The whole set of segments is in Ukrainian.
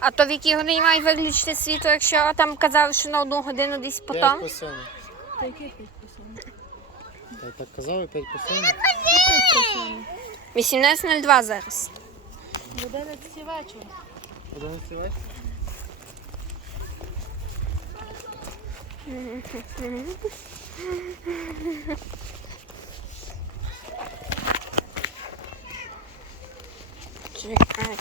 А то в якій годині мають виключити світло, якщо там казали, що на одну годину десь П'ять потім? по сьомій. Та яке? Та й так казали, п'ять по сьомій. 18.02 зараз. В 11 вечора. Одинадцятий вечір. Чекай.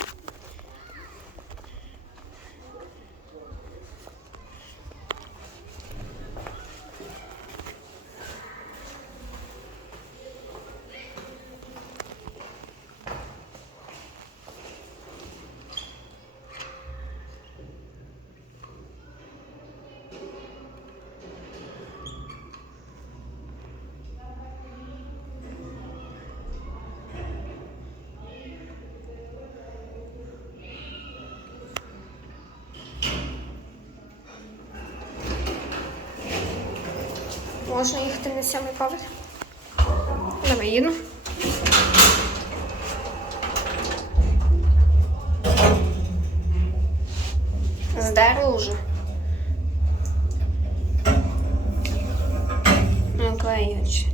Можна їхати на сьомий поверх? Давай їду. Здерли вже. Ну, клеючи.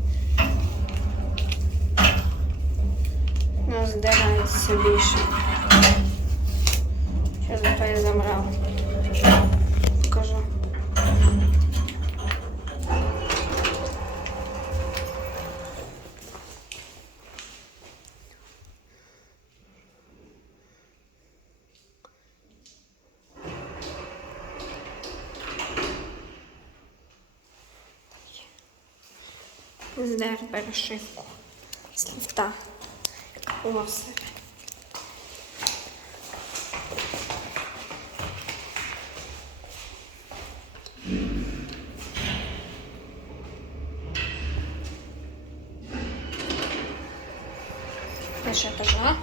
Ну, здирається більше. Що за то я забрав? Покажу. Здер перешивку. з ліфта. Лосер. Перший етажа.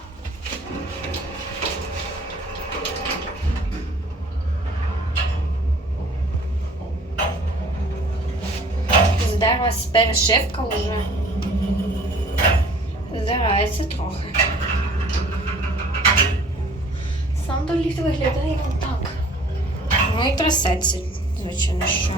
Здерлась перешивка вже. Здирається трохи. Сам до ліфт виглядає так. Ну і трясеться, звичайно, що.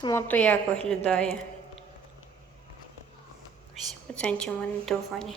Само то як виглядає. 8% в мене телефоні.